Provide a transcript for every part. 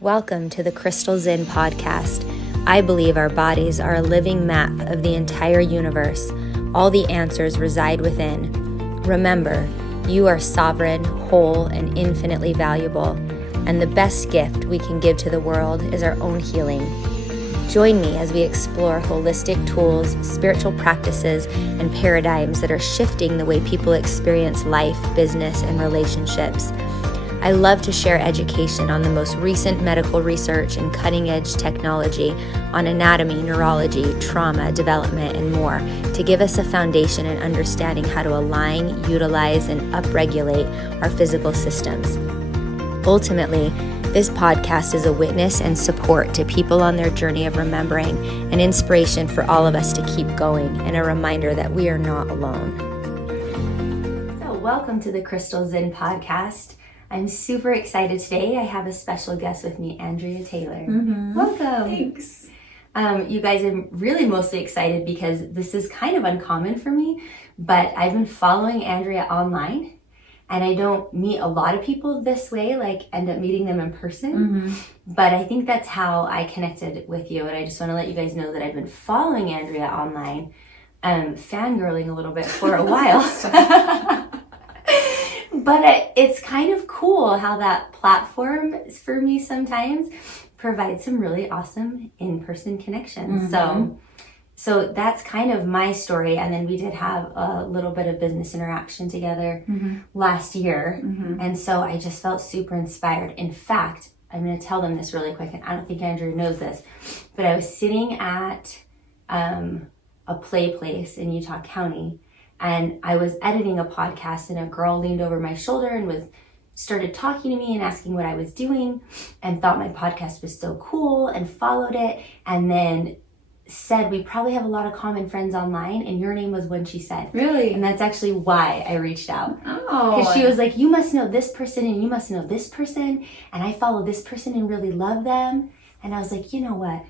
Welcome to the Crystal Zinn podcast. I believe our bodies are a living map of the entire universe. All the answers reside within. Remember, you are sovereign, whole, and infinitely valuable. And the best gift we can give to the world is our own healing. Join me as we explore holistic tools, spiritual practices, and paradigms that are shifting the way people experience life, business, and relationships. I love to share education on the most recent medical research and cutting-edge technology on anatomy, neurology, trauma, development, and more to give us a foundation in understanding how to align, utilize, and upregulate our physical systems. Ultimately, this podcast is a witness and support to people on their journey of remembering, an inspiration for all of us to keep going, and a reminder that we are not alone. So, welcome to the Crystal Zinn podcast. I'm super excited today. I have a special guest with me, Andrea Taylor. Welcome. Thanks. You guys, I'm really mostly excited because this is kind of uncommon for me, but I've been following Andrea online, and I don't meet a lot of people this way, like end up meeting them in person. But I think that's how I connected with you, and I just want to let you guys know that I've been following Andrea online, fangirling a little bit for a while. But it's kind of cool how that platform, for me sometimes, provides some really awesome in-person connections. So that's kind of my story. And then we did have a little bit of business interaction together last year. And so I just felt super inspired. In fact, I'm going to tell them this really quick, and I don't think Andrew knows this, but I was sitting at a play place in Utah County, and I was editing a podcast, and a girl leaned over my shoulder and started talking to me and asking what I was doing, and thought my podcast was so cool and followed it, and then said, we probably have a lot of common friends online, and your name was one she said. Really? And that's actually why I reached out. Oh. Because she was like, you must know this person, and you must know this person, and I follow this person and really love them. And I was like, you know what?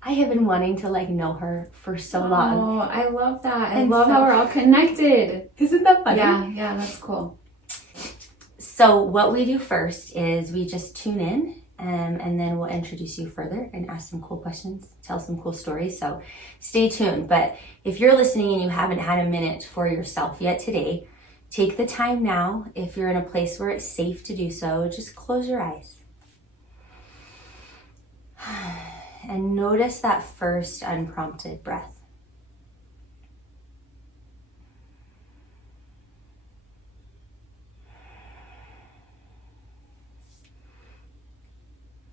I have been wanting to know her for so long. Oh, I love that. I love how we're all connected. Isn't that funny? Yeah, that's cool. So what we do first is we just tune in, and then we'll introduce you further and ask some cool questions, tell some cool stories. So stay tuned. But if you're listening and you haven't had a minute for yourself yet today, take the time now. If you're in a place where it's safe to do so, just close your eyes. And notice that first unprompted breath.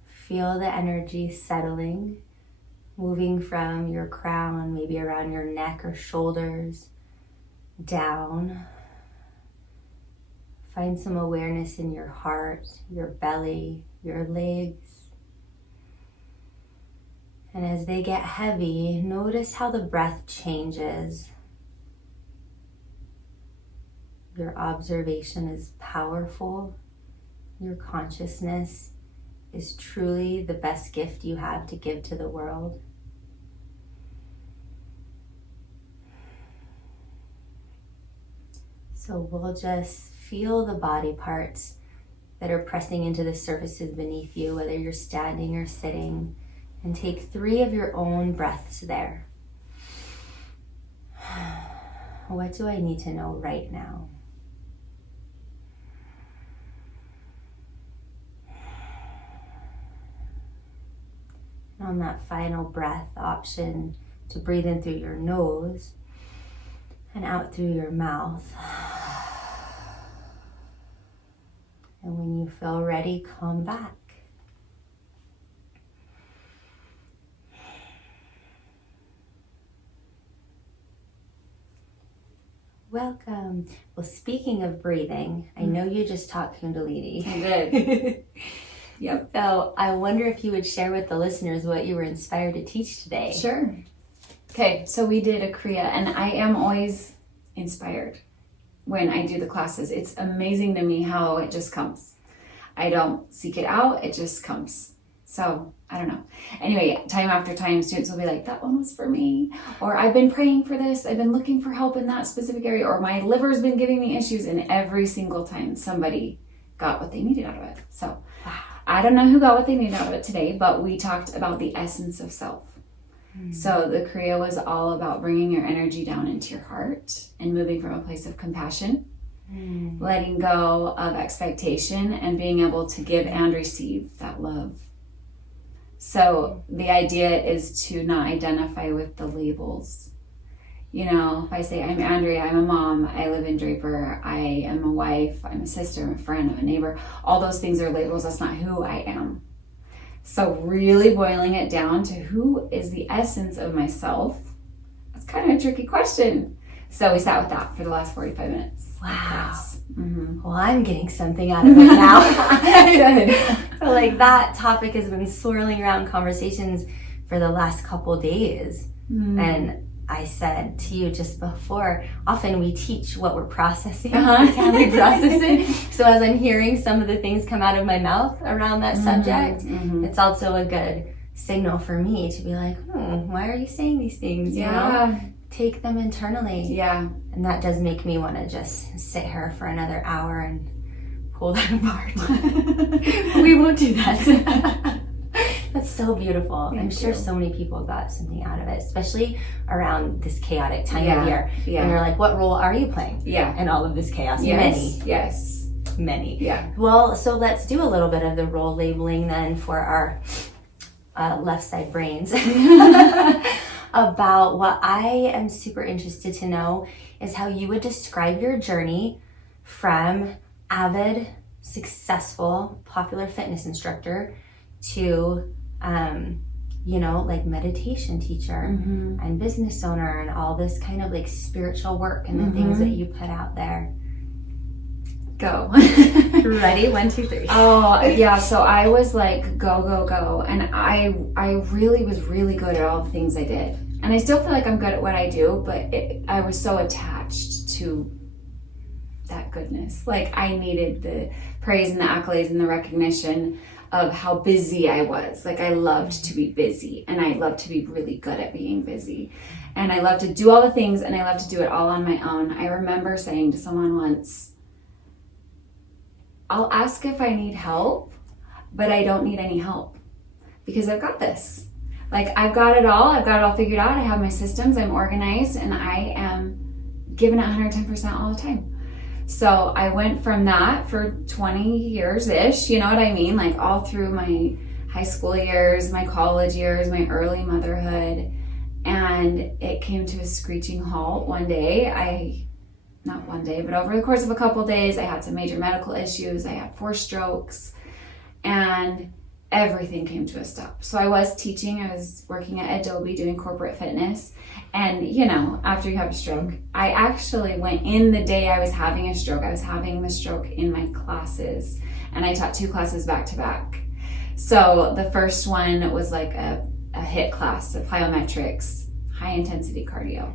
Feel the energy settling, moving from your crown, maybe around your neck or shoulders, down. Find some awareness in your heart, your belly, your legs. And as they get heavy, notice how the breath changes. Your observation is powerful. Your consciousness is truly the best gift you have to give to the world. So we'll just feel the body parts that are pressing into the surfaces beneath you, whether you're standing or sitting. And take 3 of your own breaths there. What do I need to know right now? And on that final breath, option to breathe in through your nose and out through your mouth. And when you feel ready, come back. Welcome. Well, speaking of breathing, I know you just taught kundalini. I did. Yep. So I wonder if you would share with the listeners what you were inspired to teach today. Sure. Okay, so we did a Kriya, and I am always inspired when I do the classes. It's amazing to me how it just comes. I don't seek it out, it just comes. So, I don't know. Anyway, time after time, students will be like, that one was for me. Or I've been praying for this. I've been looking for help in that specific area. Or my liver's been giving me issues. And every single time somebody got what they needed out of it. So, I don't know who got what they needed out of it today, but we talked about the essence of self. So the Kriya was all about bringing your energy down into your heart and moving from a place of compassion, letting go of expectation, and being able to give and receive that love. So the idea is to not identify with the labels. You know, if I say, I'm Andrea, I'm a mom, I live in Draper, I am a wife, I'm a sister, I'm a friend, I'm a neighbor, all those things are labels. That's not who I am. So really boiling it down to who is the essence of myself, that's kind of a tricky question. So we sat with that for the last 45 minutes. Wow. Well, I'm getting something out of it now. So like that topic has been swirling around conversations for the last couple days. And I said to you just before, often we teach what we're processing, how we process it. So as I'm hearing some of the things come out of my mouth around that subject, it's also a good signal for me to be like, why are you saying these things? You know? Take them internally. Yeah. And that does make me want to just sit here for another hour and pull that apart. We won't do that. That's so beautiful. I'm sure so many people got something out of it, especially around this chaotic time of year. And you're like, what role are you playing in all of this chaos? Many. Yes. Many. Yeah. Well, so let's do a little bit of the role labeling then for our left side brains. About what I am super interested to know is how you would describe your journey from avid, successful, popular fitness instructor to, like meditation teacher and business owner and all this kind of like spiritual work and the things that you put out there. Go. Ready? 1, 2, 3. Oh, yeah. So I was like, go, go, go. And I really was really good at all the things I did. And I still feel like I'm good at what I do, but I was so attached to that goodness. Like I needed the praise and the accolades and the recognition of how busy I was. Like I loved to be busy, and I loved to be really good at being busy. And I loved to do all the things, and I loved to do it all on my own. I remember saying to someone once, I'll ask if I need help, but I don't need any help because I've got this. Like I've got it all. I've got it all figured out. I have my systems. I'm organized, and I am giving it 110% all the time. So I went from that for 20 years-ish, you know what I mean? Like all through my high school years, my college years, my early motherhood. And it came to a screeching halt one day. Not one day, but over the course of a couple of days, I had some major medical issues. I had 4 strokes, and everything came to a stop. So I was teaching, I was working at Adobe doing corporate fitness. And, after you have a stroke, I actually went in the day I was having a stroke. I was having the stroke in my classes, and I taught 2 classes back to back. So the first one was like a HIIT class, a plyometrics, high intensity cardio.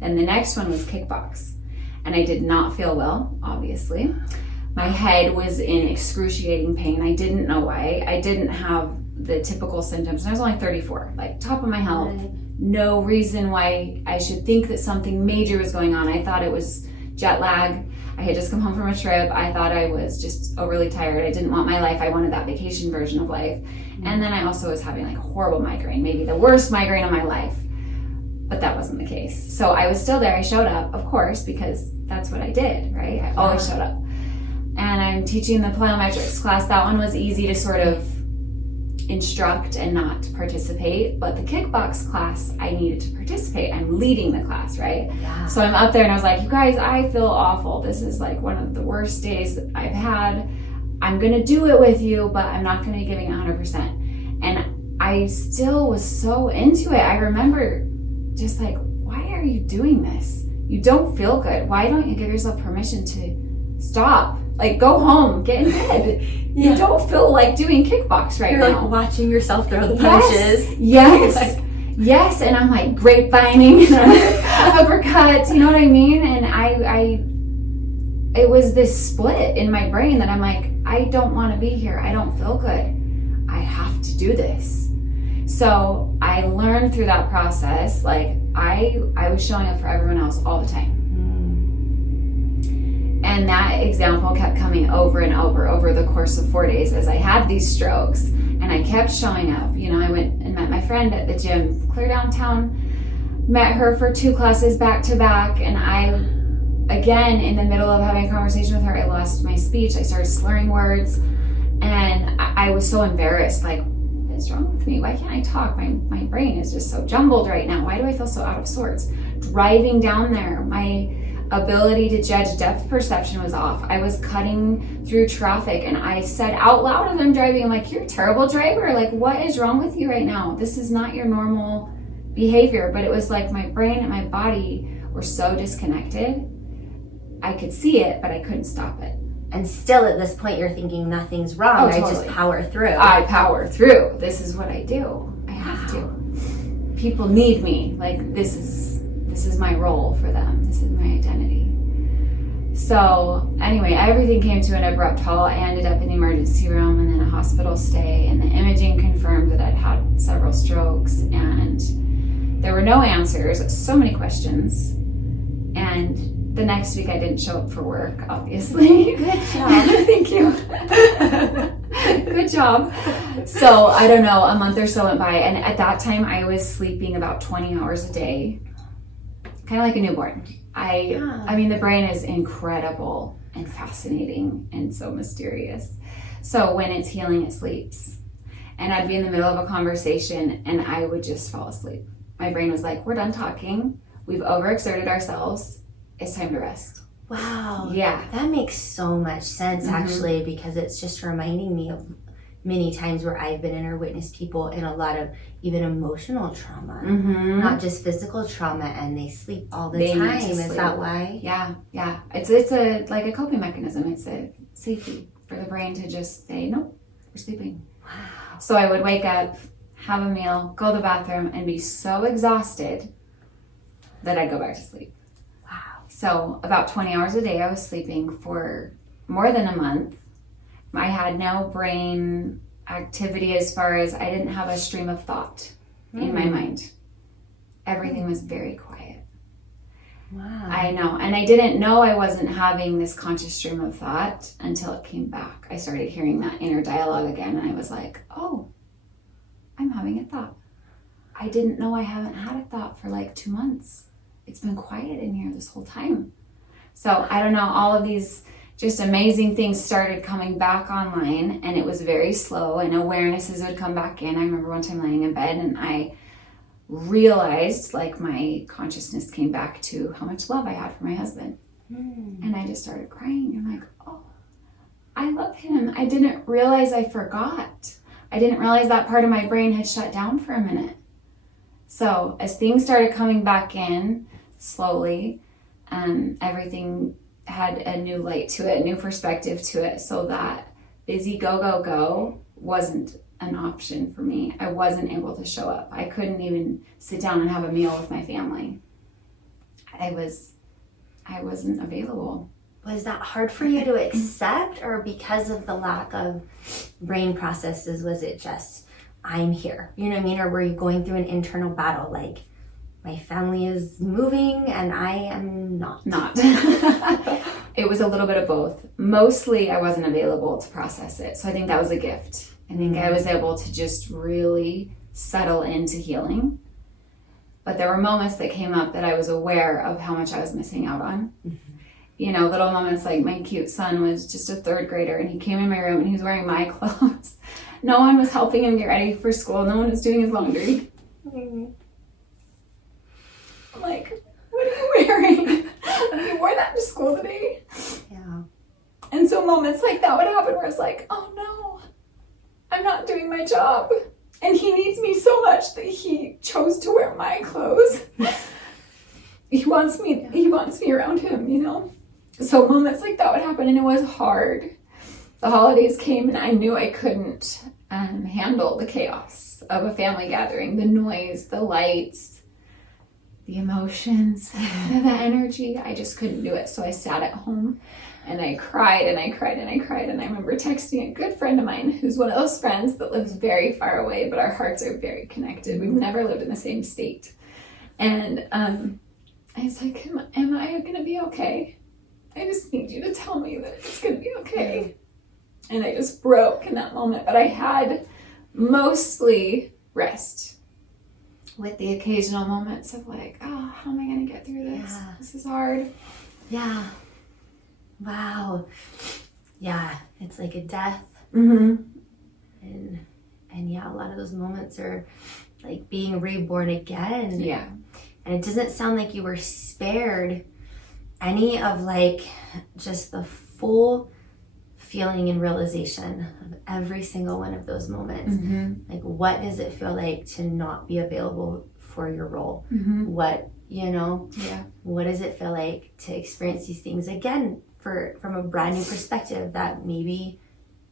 Then the next one was kickbox. And I did not feel well, obviously. My head was in excruciating pain. I didn't know why. I didn't have the typical symptoms. And I was only 34, like top of my health. No reason why I should think that something major was going on. I thought it was jet lag. I had just come home from a trip. I thought I was just overly tired. I didn't want my life. I wanted that vacation version of life. And then I also was having like a horrible migraine, maybe the worst migraine of my life. But that wasn't the case. So I was still there. I showed up, of course, because that's what I did, right? I always showed up. And I'm teaching the plyometrics class. That one was easy to sort of instruct and not participate. But the kickbox class, I needed to participate. I'm leading the class, right? Yeah. So I'm up there and I was like, you guys, I feel awful. This is like one of the worst days that I've had. I'm going to do it with you, but I'm not going to be giving 100%. And I still was so into it. I remember just like, why are you doing this? You don't feel good. Why don't you give yourself permission to stop? Like, go home, get in bed. You don't feel like doing kickbox right now. You're like watching yourself throw the punches. Yes. Yes. And I'm like grapevining, uppercuts, you know what I mean? And it was this split in my brain that I'm like, I don't want to be here. I don't feel good. I have to do this. So I learned through that process, like I was showing up for everyone else all the time. And that example kept coming over and over the course of 4 days as I had these strokes, and I kept showing up. You know, I went and met my friend at the gym clear downtown, met her for 2 classes back to back, and I, again, in the middle of having a conversation with her, I lost my speech. I started slurring words, and I was so embarrassed, like, what is wrong with me? Why can't I talk? My brain is just so jumbled right now. Why do I feel so out of sorts? Driving down there, my ability to judge depth perception was off. I was cutting through traffic, and I said out loud as I'm driving, I'm like, you're a terrible driver. Like, what is wrong with you right now? This is not your normal behavior. But it was like my brain and my body were so disconnected. I could see it, but I couldn't stop it. And still at this point, you're thinking nothing's wrong. Oh, I totally. just power through. I power through. This is what I do. I have to. People need me. Like, this is my role for them. This is my identity. So anyway, everything came to an abrupt halt. I ended up in the emergency room and then a hospital stay, and the imaging confirmed that I'd had several strokes, and there were no answers, so many questions. And the next week I didn't show up for work, obviously. Good job. Thank you. Good job. So I don't know, a month or so went by, and at that time I was sleeping about 20 hours a day, kind of like a newborn. I mean, the brain is incredible and fascinating and so mysterious. So when it's healing, it sleeps. And I'd be in the middle of a conversation and I would just fall asleep. My brain was like, we're done talking. We've overexerted ourselves. It's time to rest. Wow. Yeah. That makes so much sense, actually, because it's just reminding me of many times where I've been in or witnessed people in a lot of even emotional trauma, not just physical trauma, and they sleep all the time. Is that why? Yeah. It's a like a coping mechanism. It's a safety for the brain to just say, nope, we're sleeping. Wow. So I would wake up, have a meal, go to the bathroom, and be so exhausted that I'd go back to sleep. Wow. So about 20 hours a day I was sleeping for more than a month. I had no brain activity as far as I didn't have a stream of thought in my mind. Everything was very quiet. Wow. I know. And I didn't know I wasn't having this conscious stream of thought until it came back. I started hearing that inner dialogue again, and I was like, oh, I'm having a thought. I didn't know I haven't had a thought for like 2 months. It's been quiet in here this whole time. So I don't know, all of these just amazing things started coming back online, and it was very slow, and awarenesses would come back in. I remember one time laying in bed and I realized, like, my consciousness came back to how much love I had for my husband. And I just started crying. I'm like, oh, I love him. I didn't realize I forgot. I didn't realize that part of my brain had shut down for a minute. So as things started coming back in slowly, everything had a new light to it, a new perspective to it, so that busy go wasn't an option for me. I wasn't able to show up. I couldn't even sit down and have a meal with my family. I wasn't available. Was that hard for you to accept, or because of the lack of brain processes, was it just, I'm here? You know what I mean? Or were you going through an internal battle, like, my family is moving and I am not? It was a little bit of both. Mostly I wasn't available to process it. So I think that was a gift. I think I was able to just really settle into healing. But there were moments that came up that I was aware of how much I was missing out on. You know, little moments like my cute son was just a 3rd grader and he came in my room and he was wearing my clothes. No one was helping him get ready for school. No one was doing his laundry. I'm like, what are you wearing? You wore that to school today? Yeah. And so moments like that would happen where it's like, oh no, I'm not doing my job. And he needs me so much that he chose to wear my clothes. He wants me around him, you know? So moments like that would happen, and it was hard. The holidays came and I knew I couldn't handle the chaos of a family gathering, the noise, the lights, the emotions, the energy. I just couldn't do it. So I sat at home and I cried and I cried and I cried. And I remember texting a good friend of mine who's one of those friends that lives very far away, but our hearts are very connected. We've never lived in the same state. And I was like, am I going to be okay? I just need you to tell me that it's going to be okay. And I just broke in that moment. But I had mostly rest with the occasional moments of like, oh, how am I going to get through this? Yeah. This is hard. Yeah. Wow. Yeah, it's like a death. Mm-hmm. And yeah, a lot of those moments are like being reborn again. Yeah. And it doesn't sound like you were spared any of like just the full feeling and realization of every single one of those moments. Mm-hmm. Like, what does it feel like to not be available for your role? Mm-hmm. What, Yeah. what does it feel like to experience these things again from a brand new perspective that maybe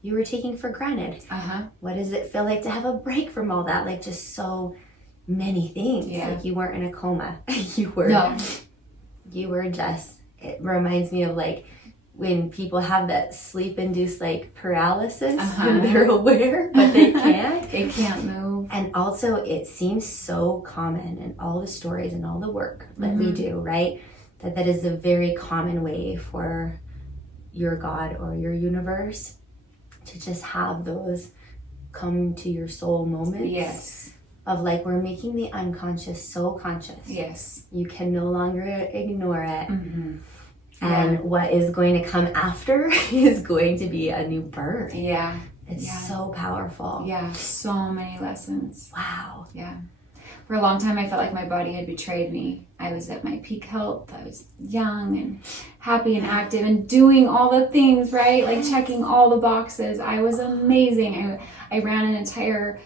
you were taking for granted? Uh-huh. What does it feel like to have a break from all that? Like, just so many things. Yeah. Like, you weren't in a coma. You were just, it reminds me of like when people have that sleep-induced like paralysis and they're aware, but they can't. They can't move. And also, it seems so common in all the stories and all the work that we do, right? That is a very common way for your God or your universe to just have those come to your soul moments. Yes. Of like, we're making the unconscious so conscious. Yes. You can no longer ignore it. Mm-hmm. And what is going to come after is going to be a new birth. Yeah. It's so powerful. Yeah. So many lessons. Wow. Yeah. For a long time, I felt like my body had betrayed me. I was at my peak health. I was young and happy and active and doing all the things, right? Like checking all the boxes. I was amazing. I ran an entire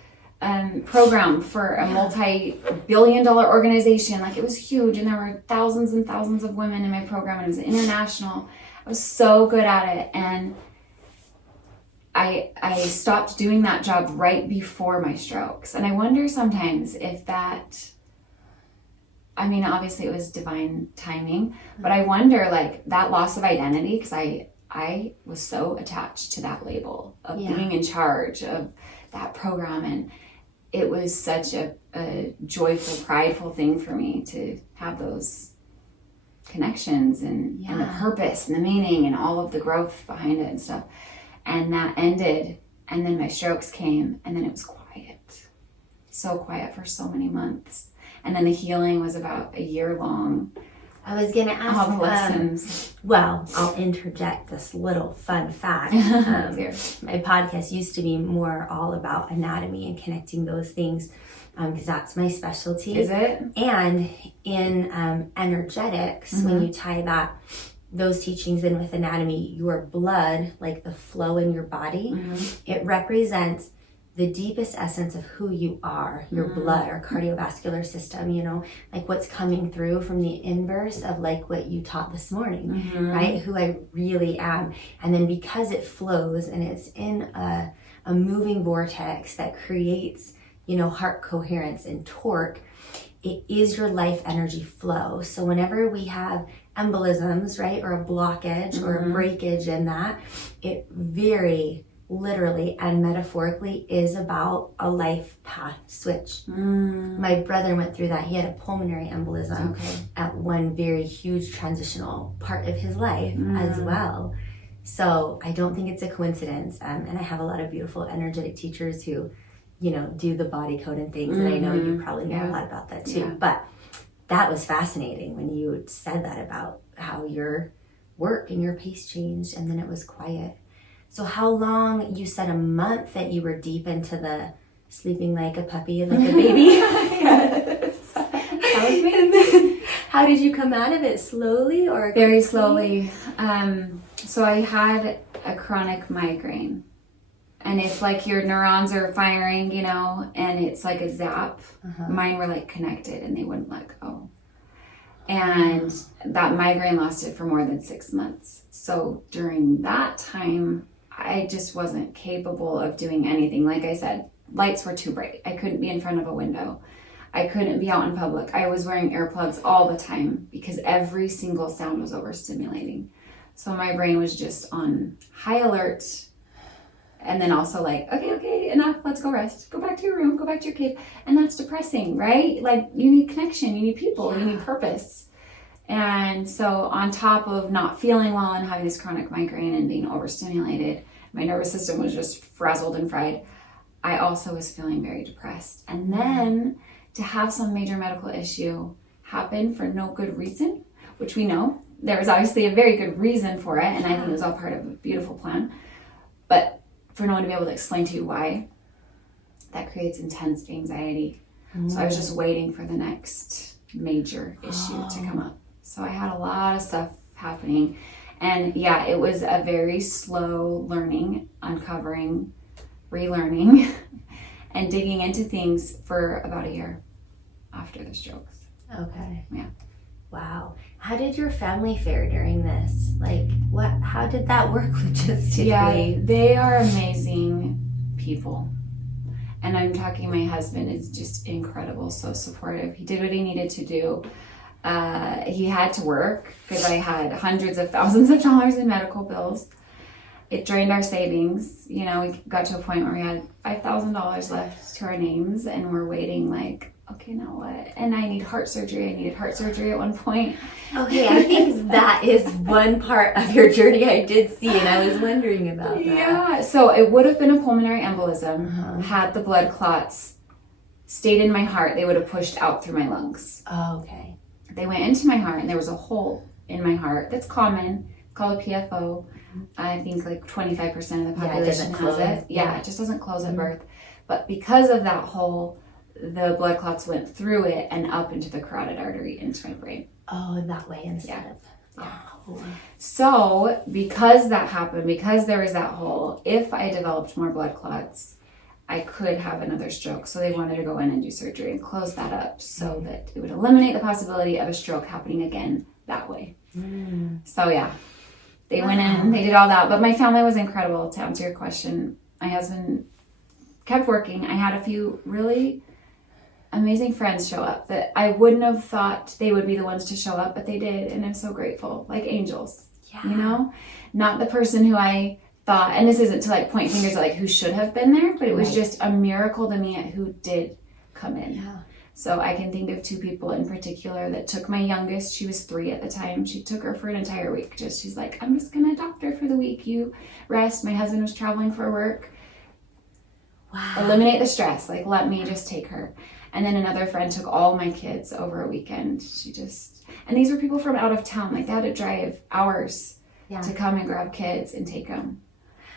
program for a multi-billion-dollar organization. Like, it was huge, and there were thousands and thousands of women in my program, and it was international. I was so good at it, and I stopped doing that job right before my strokes. And I wonder sometimes if that, I mean, obviously it was divine timing, but I wonder, like, that loss of identity, because I was so attached to that label of being in charge of that program, and it was such a joyful, prideful thing for me to have those connections and the purpose and the meaning and all of the growth behind it and stuff. And that ended, and then my strokes came, and then it was quiet. So quiet for so many months. And then the healing was about a year long. I was going to ask, all the lessons. Well, I'll interject this little fun fact. My podcast used to be more all about anatomy and connecting those things, because that's my specialty. Is it? And in energetics, when you tie those teachings in with anatomy, your blood, like the flow in your body, it represents the deepest essence of who you are, your blood or cardiovascular system, like what's coming through from the inverse of like what you taught this morning, right? Who I really am. And then because it flows and it's in a moving vortex that creates, heart coherence and torque, it is your life energy flow. So whenever we have embolisms, right, or a blockage or a breakage in that, it very literally and metaphorically is about a life path switch. My brother went through that. He had a pulmonary embolism at one very huge transitional part of his life as well. So I don't think it's a coincidence. And I have a lot of beautiful energetic teachers who, do the body code and things. And I know you probably know a lot about that too. Yeah. But that was fascinating when you said that about how your work and your pace changed, and then it was quiet. So how long, you said a month that you were deep into the sleeping like a puppy, like a baby? Yes. That was me. How did you come out of it? Slowly or very slowly? So I had a chronic migraine. And if like your neurons are firing, and it's like a zap, mine were like connected and they wouldn't let go. And that migraine lasted for more than 6 months. So during that time, I just wasn't capable of doing anything. Like I said, lights were too bright. I couldn't be in front of a window. I couldn't be out in public. I was wearing earplugs all the time because every single sound was overstimulating. So my brain was just on high alert. And then also like, okay, enough, let's go rest. Go back to your room, go back to your cave. And that's depressing, right? Like, you need connection, you need people, you need purpose. And so on top of not feeling well and having this chronic migraine and being overstimulated, my nervous system was just frazzled and fried. I also was feeling very depressed. And then to have some major medical issue happen for no good reason, which we know, there was obviously a very good reason for it, and I think it was all part of a beautiful plan. But for no one to be able to explain to you why, that creates intense anxiety. So I was just waiting for the next major issue to come up. So I had a lot of stuff happening. And yeah, it was a very slow learning, uncovering, relearning, and digging into things for about a year after the strokes. Okay. Yeah. Wow. How did your family fare during this? Like, how did that work logistically? Yeah, they are amazing people. And I'm talking, my husband is just incredible, so supportive. He did what he needed to do. He had to work because I had hundreds of thousands of dollars in medical bills. It drained our savings. You know, we got to a point where we had $5,000 left to our names, and we're waiting like, okay, now what? And I need heart surgery. I needed heart surgery at one point. Okay, I think that is one part of your journey I did see, and I was wondering about that. Yeah, so it would have been a pulmonary embolism had the blood clots stayed in my heart. They would have pushed out through my lungs. Oh, okay. They went into my heart, and there was a hole in my heart that's common. It's called a PFO. I think like 25% of the population has it. Yeah, it just doesn't close at birth. But because of that hole, the blood clots went through it and up into the carotid artery into my brain. Oh, that way instead of... Oh. So because that happened, because there was that hole, if I developed more blood clots, I could have another stroke. So they wanted to go in and do surgery and close that up so that it would eliminate the possibility of a stroke happening again that way. So yeah, they went in, they did all that. But my family was incredible. To answer your question, my husband kept working. I had a few really amazing friends show up that I wouldn't have thought they would be the ones to show up, but they did, and I'm so grateful. Like angels, you know? Not the person who I thought, and this isn't to like point fingers at like who should have been there, but it was just a miracle to me at who did come in. Yeah. So I can think of two people in particular that took my youngest. She was 3 at the time. She took her for an entire week. She's like, I'm just gonna adopt her for the week. You rest. My husband was traveling for work. Wow. Eliminate the stress. Like, let me just take her. And then another friend took all my kids over a weekend. And these were people from out of town. Like, they had to drive hours to come and grab kids and take them.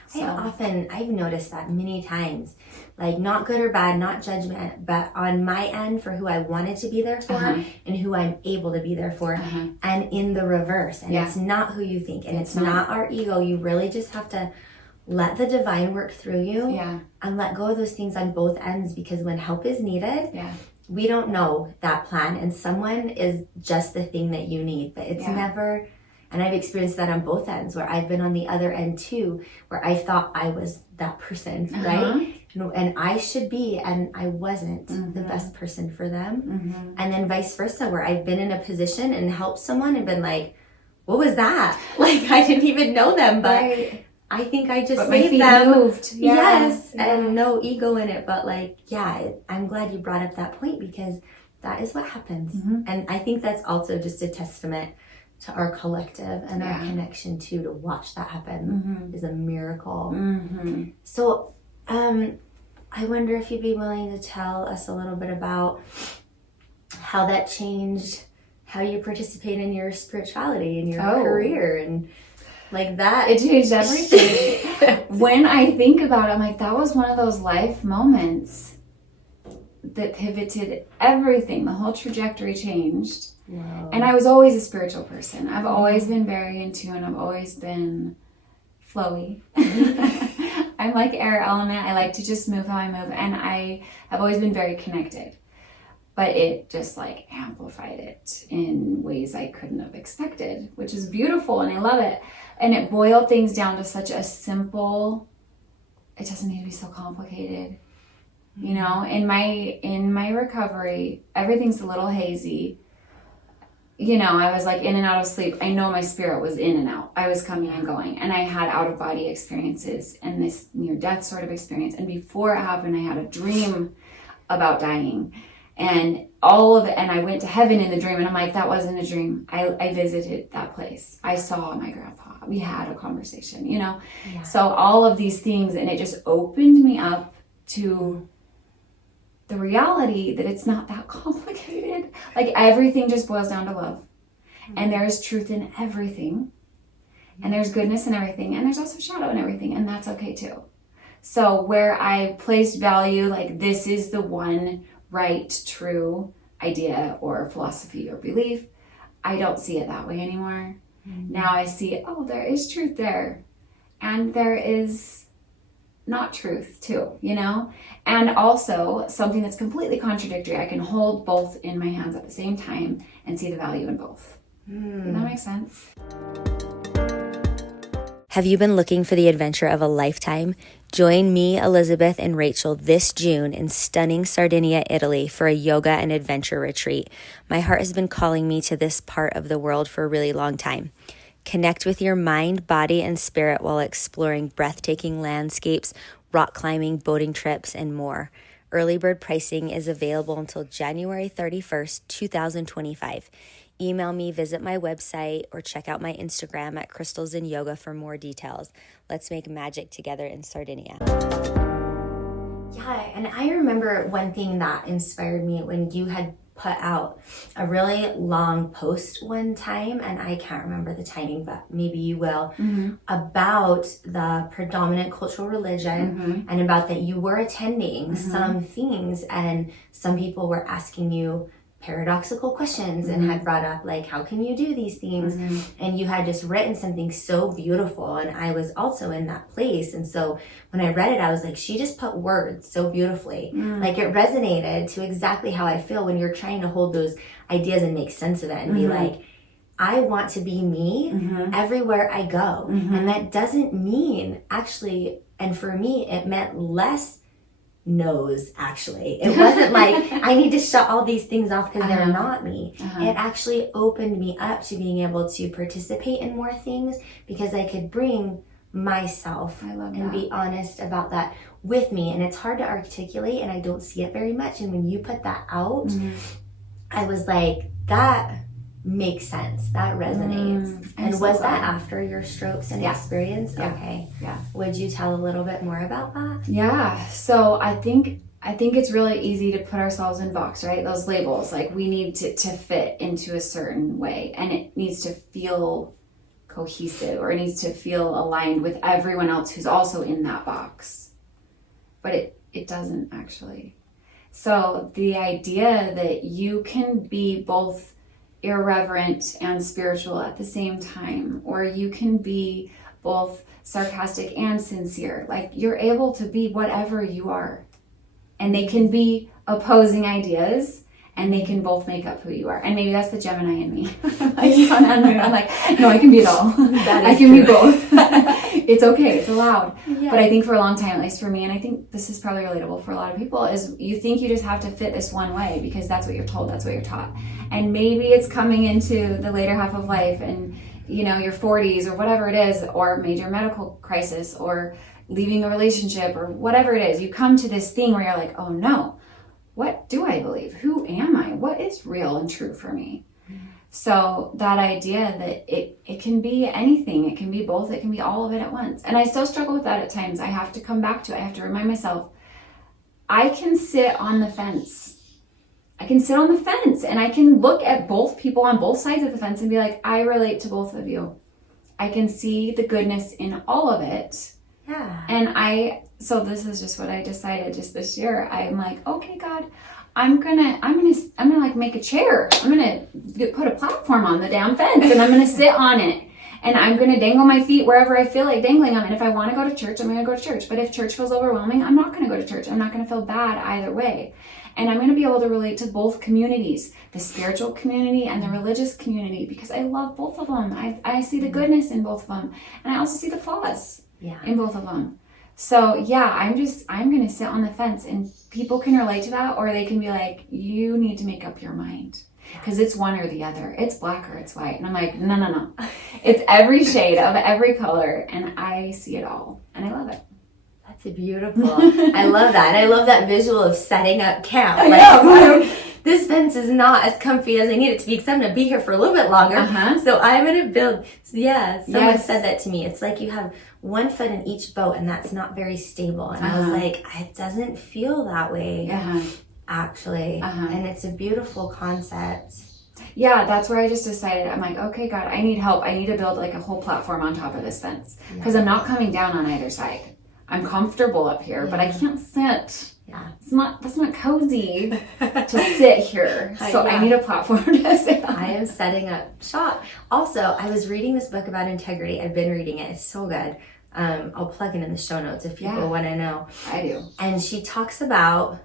So. I've noticed that many times, like not good or bad, not judgment, but on my end for who I wanted to be there for and who I'm able to be there for, and in the reverse. And it's not who you think, and it's not our ego. You really just have to let the divine work through you and let go of those things on both ends, because when help is needed, we don't know that plan, and someone is just the thing that you need, but it's never... And I've experienced that on both ends, where I've been on the other end too, where I thought I was that person, right? And I should be, and I wasn't the best person for them. And then vice versa, where I've been in a position and helped someone and been like, what was that? Like, I didn't even know them, but I think I just saved them. Moved. Yes, and no ego in it. But like, I'm glad you brought up that point, because that is what happens. And I think that's also just a testament to our collective and our connection too, to watch that happen is a miracle. So I wonder if you'd be willing to tell us a little bit about how that changed how you participate in your spirituality and your career and like that. It changed everything. When I think about it, I'm like, that was one of those life moments that pivoted everything. The whole trajectory changed. Wow. And I was always a spiritual person. I've always been very in tune. I've always been flowy. I'm like air element. I like to just move how I move. And I have always been very connected. But it just like amplified it in ways I couldn't have expected, which is beautiful, and I love it. And it boiled things down to such a simple, it doesn't need to be so complicated. You know, in my recovery, everything's a little hazy. You know, I was like in and out of sleep. I know my spirit was in and out. I was coming and going. And I had out-of-body experiences and this near-death sort of experience. And before it happened, I had a dream about dying. and all of it. And I went to heaven in the dream, and I'm like, that wasn't a dream. I visited that place. I saw my grandpa. We had a conversation, you know? Yeah. So all of these things, and it just opened me up to the reality that it's not that complicated. Like everything just boils down to love. And there is truth in everything. And there's goodness in everything. And there's also shadow in everything. And that's okay too. So where I placed value, like this is the one right, true idea or philosophy or belief, I don't see it that way anymore. Now I see, oh, there is truth there. And there is not truth too, you know? And also something that's completely contradictory. I can hold both in my hands at the same time and see the value in both. Does that make sense? Have you been looking for the adventure of a lifetime? Join me, Elizabeth, and Rachel this June in stunning Sardinia, Italy for a yoga and adventure retreat. My heart has been calling me to this part of the world for a really long time. Connect with your mind, body, and spirit while exploring breathtaking landscapes, rock climbing, boating trips, and more. Early bird pricing is available until January 31st, 2025. Email me, visit my website, or check out my Instagram at Crystals and Yoga for more details. Let's make magic together in Sardinia. Yeah, and I remember one thing that inspired me when you had put out a really long post one time, and I can't remember the timing, but maybe you will, about the predominant cultural religion and about that you were attending some things, and some people were asking you paradoxical questions and had brought up like, how can you do these things? And you had just written something so beautiful, and I was also in that place. And so when I read it, I was like, she just put words so beautifully. Like it resonated to exactly how I feel when you're trying to hold those ideas and make sense of it and be like, I want to be me everywhere I go. And that doesn't mean actually, and for me, it meant less no's actually. It wasn't like I need to shut all these things off because they're not me. It actually opened me up to being able to participate in more things because I could bring myself and be honest about that with me. And it's hard to articulate, and I don't see it very much. And when you put that out, I was like, that makes sense. That resonates. And was that after your strokes and experience? Yeah. Okay. Yeah. Would you tell a little bit more about that? Yeah. So I think it's really easy to put ourselves in box, right? Those labels, like we need to fit into a certain way, and it needs to feel cohesive, or it needs to feel aligned with everyone else who's also in that box. But it doesn't actually. So the idea that you can be both irreverent and spiritual at the same time, or you can be both sarcastic and sincere, like you're able to be whatever you are, and they can be opposing ideas, and they can both make up who you are. And maybe that's the Gemini in me. I'm like, no, I can be it all. I can be both. It's okay. It's allowed. Yeah. But I think for a long time, at least for me, and I think this is probably relatable for a lot of people, is you think you just have to fit this one way because that's what you're told, that's what you're taught. And maybe it's coming into the later half of life and, you know, your 40s or whatever it is, or major medical crisis, or leaving a relationship, or whatever it is. You come to this thing where you're like, oh no, what do I believe? Who am I? What is real and true for me? So that idea that it can be anything, it can be both, it can be all of it at once. And I still struggle with that at times. I have to come back to it. I have to remind myself, I can sit on the fence. I can sit on the fence and I can look at both people on both sides of the fence and be like, I relate to both of you. I can see the goodness in all of it. Yeah. And so this is just what I decided just this year. I'm like, okay, God, I'm gonna like make a chair. I'm gonna put a platform on the damn fence, and I'm gonna sit on it, and I'm gonna dangle my feet wherever I feel like dangling them. And if I want to go to church, I'm gonna go to church. But if church feels overwhelming, I'm not gonna go to church. I'm not gonna feel bad either way. And I'm gonna be able to relate to both communities, the spiritual community and the religious community, because I love both of them. I see the goodness in both of them, and I also see the flaws in both of them. So yeah, I'm going to sit on the fence, and people can relate to that, or they can be like, you need to make up your mind because it's one or the other. It's black or it's white. And I'm like, no. It's every shade of every color, and I see it all, and I love it. That's beautiful. I love that. And I love that visual of setting up camp. Like, this fence is not as comfy as I need it to be because I'm going to be here for a little bit longer. So I'm going to build. Yeah, someone said that to me. It's like you have one foot in each boat and that's not very stable. And I was like, it doesn't feel that way, actually. And it's a beautiful concept. Yeah, that's where I just decided, I'm like, okay, God, I need help. I need to build like a whole platform on top of this fence because I'm not coming down on either side. I'm comfortable up here, but I can't sit. Yeah. That's not cozy to sit here. So I need a platform to sit on. I am setting up shop. Also, I was reading this book about integrity. I've been reading it. It's so good. I'll plug it in the show notes if people want to know. I do. And she talks about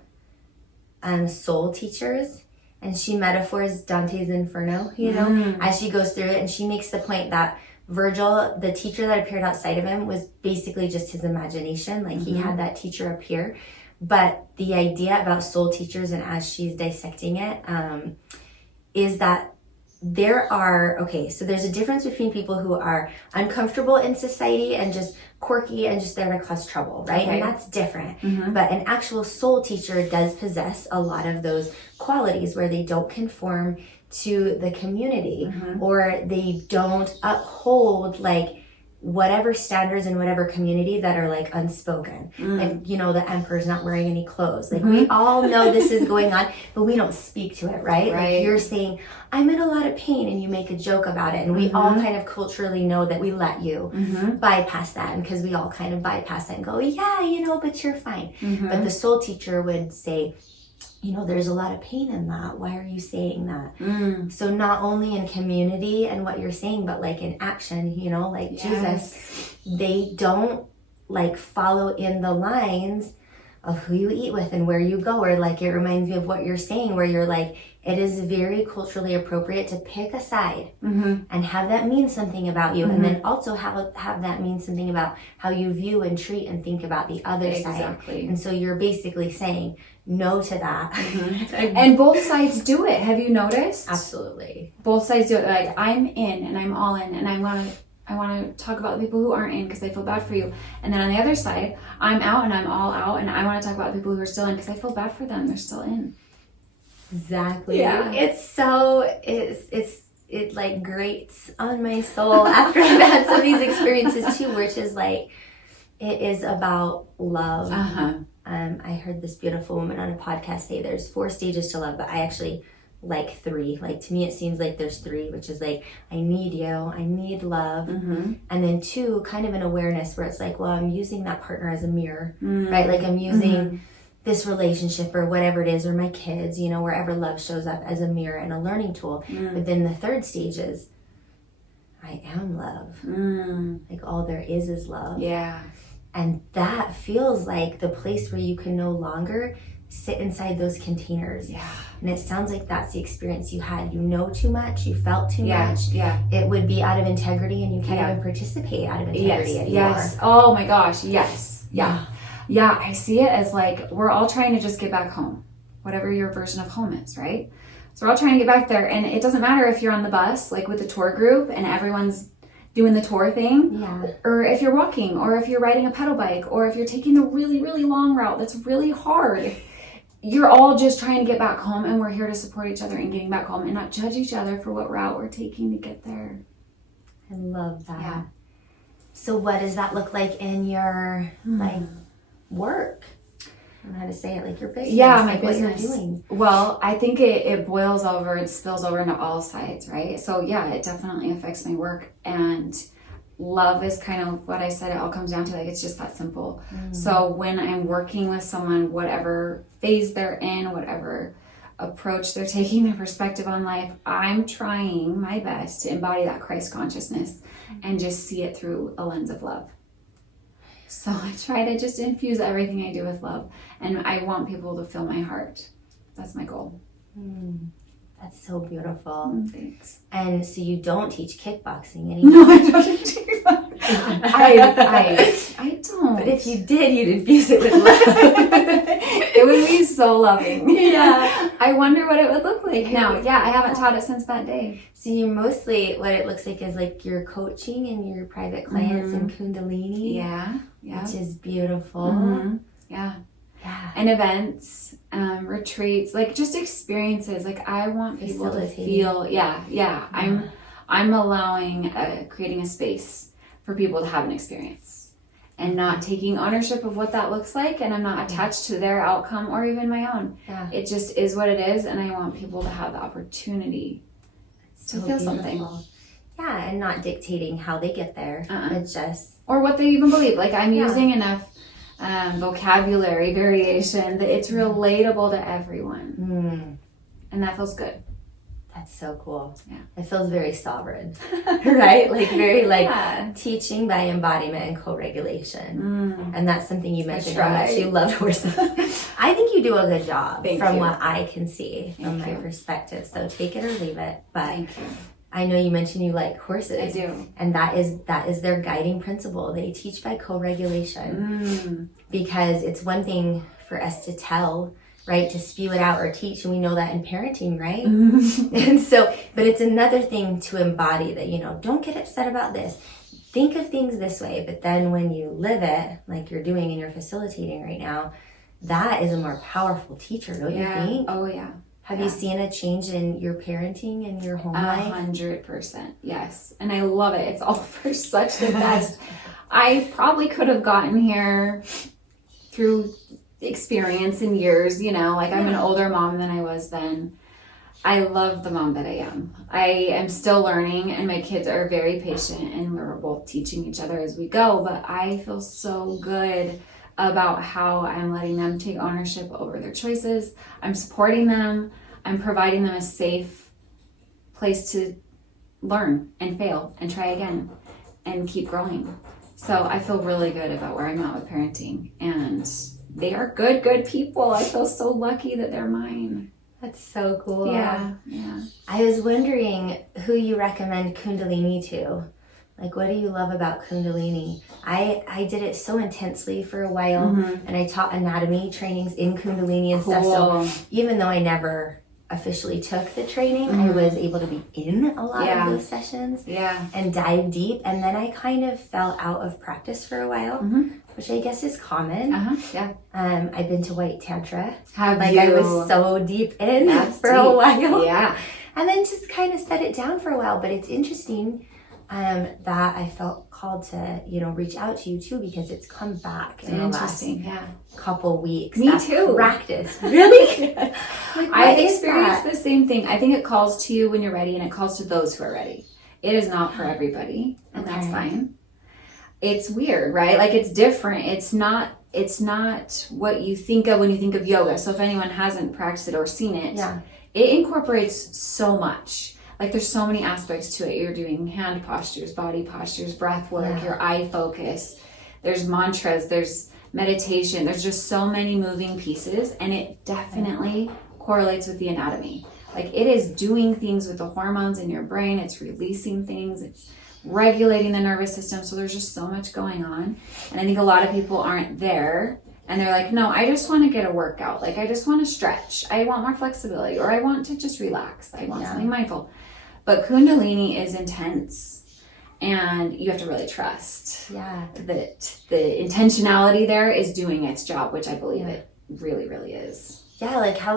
soul teachers. And she metaphors Dante's Inferno, you know, as she goes through it. And she makes the point that Virgil, the teacher that appeared outside of him, was basically just his imagination. Like he had that teacher appear. But the idea about soul teachers, and as she's dissecting it, is that so there's a difference between people who are uncomfortable in society and just quirky and just there to cause trouble, right? And that's different. But an actual soul teacher does possess a lot of those qualities where they don't conform to the community or they don't uphold like whatever standards in whatever community that are like unspoken. Like, you know, the emperor's not wearing any clothes. Like we all know this is going on, but we don't speak to it, right? Like you're saying, I'm in a lot of pain and you make a joke about it. And we all kind of culturally know that we let you bypass that. And because we all kind of bypass it and go, yeah, you know, but you're fine. But the soul teacher would say, you know, there's a lot of pain in that. Why are you saying that? So not only in community and what you're saying, but like in action, you know, like Jesus, they don't like follow in the lines of who you eat with and where you go. Or like, it reminds me of what you're saying, where you're like, it is very culturally appropriate to pick a side and have that mean something about you. And then also have that mean something about how you view and treat and think about the other side. And so you're basically saying no to that. And both sides do it. Have you noticed? Absolutely. Both sides do it. Like, I'm in and I'm all in and I want to talk about the people who aren't in because they feel bad for you. And then on the other side, I'm out and I'm all out and I want to talk about the people who are still in because I feel bad for them. They're still in. Exactly. Yeah. It like grates on my soul after I've had some of these experiences too, which is like, it is about love. I heard this beautiful woman on a podcast say there's 4 stages to love, but I actually like 3. Like to me, it seems like there's 3, which is like, I need you, I need love. And then 2, kind of an awareness where it's like, well, I'm using that partner as a mirror, right? Like I'm using this relationship or whatever it is, or my kids, you know, wherever love shows up as a mirror and a learning tool. But then the 3rd stage is, I am love. Like all there is love. Yeah. And that feels like the place where you can no longer sit inside those containers. Yeah. And it sounds like that's the experience you had. You know too much, you felt too much. Yeah. It would be out of integrity and you can't even participate out of integrity anymore. Yes. Oh my gosh. Yes. Yeah. Yeah. I see it as like, we're all trying to just get back home, whatever your version of home is, right? So we're all trying to get back there. And it doesn't matter if you're on the bus, like with the tour group and everyone's doing the tour thing, or if you're walking, or if you're riding a pedal bike, or if you're taking the really, really long route that's really hard. You're all just trying to get back home, and we're here to support each other in getting back home and not judge each other for what route we're taking to get there. I love that. Yeah. So what does that look like in your like work? I don't know how to say it, like your business. Yeah, my like business. What you're doing. Well, I think it boils over, it spills over into all sides, right? So yeah, it definitely affects my work, and love is kind of what I said, it all comes down to, like, it's just that simple. So when I'm working with someone, whatever phase they're in, whatever approach they're taking, their perspective on life, I'm trying my best to embody that Christ consciousness and just see it through a lens of love. So I try to just infuse everything I do with love, and I want people to feel my heart. That's my goal. That's so beautiful. Thanks. And so you don't teach kickboxing anymore? No, I don't teach kickboxing. I don't. But if you did, you'd infuse it with love. It would be so loving. Yeah. I wonder what it would look like now. Yeah, I haven't taught it since that day. So you mostly, what it looks like is like your coaching and your private clients and kundalini. Yeah. Which is beautiful. Yeah. and events, retreats, like just experiences. Like I want people to feel, I'm allowing, creating a space for people to have an experience and not taking ownership of what that looks like. And I'm not attached to their outcome or even my own. Yeah. It just is what it is. And I want people to have the opportunity to feel something. Yeah, and not dictating how they get there. It's just... Or what they even believe. Like I'm using enough vocabulary variation that it's relatable to everyone. And that feels good. That's so cool. Yeah. It feels very sovereign, right? Like very teaching by embodiment and co-regulation. And that's something you mentioned how much you love horses. I think you do a good job from what I can see from my perspective. So take it or leave it. But thank you. I know you mentioned you like horses. I do. And that is their guiding principle. They teach by co-regulation. Because it's one thing for us to tell, right, to spew it out or teach, and we know that in parenting, right? And so, but it's another thing to embody that, you know, don't get upset about this. Think of things this way, but then when you live it, like you're doing and you're facilitating right now, that is a more powerful teacher, don't you think? Oh, yeah. Have you seen a change in your parenting and your home life? 100%, yes. And I love it. It's all for such the best. I probably could have gotten here through experience and years, you know, like I'm an older mom than I was then. I love the mom that I am. I am still learning, and my kids are very patient, and we're both teaching each other as we go, but I feel so good about how I'm letting them take ownership over their choices. I'm supporting them. I'm providing them a safe place to learn and fail and try again and keep growing. So I feel really good about where I'm at with parenting, and they are good people. I feel so lucky that they're mine. That's so cool. Yeah. I was wondering who you recommend Kundalini to. Like, what do you love about Kundalini? I did it so intensely for a while, and I taught anatomy trainings in Kundalini and stuff. So even though I never officially took the training, I was able to be in a lot of those sessions and dive deep. And then I kind of fell out of practice for a while, which I guess is common. I've been to White Tantra. I was so deep in a while. Yeah. And then just kind of set it down for a while. But it's interesting that I felt called to, you know, reach out to you too, because it's come back in the last couple weeks. Me too. Practice. Really? I experienced the same thing. I think it calls to you when you're ready, and it calls to those who are ready. It is not for everybody, and that's fine. It's weird, right? Like it's different. It's not what you think of when you think of yoga. So if anyone hasn't practiced it or seen it, it incorporates so much. Like there's so many aspects to it. You're doing hand postures, body postures, breath work, your eye focus. There's mantras, there's meditation. There's just so many moving pieces, and it definitely correlates with the anatomy. Like it is doing things with the hormones in your brain. It's releasing things. It's regulating the nervous system. So there's just so much going on. And I think a lot of people aren't there, and they're like, no, I just want to get a workout. Like I just want to stretch. I want more flexibility, or I want to just relax. I want something mindful. But Kundalini is intense, and you have to really trust that the intentionality there is doing its job, which I believe it really, really is. Yeah, like how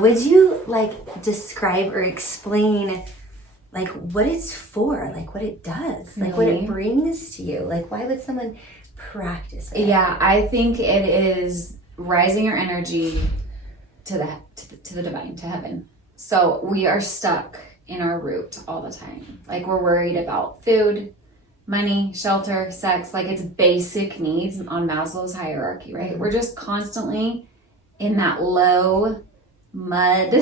would you like describe or explain like what it's for, like what it does, like what it brings to you? Like why would someone practice it? Yeah, I think it is rising your energy to the divine, to heaven. So we are stuck in our root all the time. Like we're worried about food, money, shelter, sex, like it's basic needs on Maslow's hierarchy, right? We're just constantly in that low mud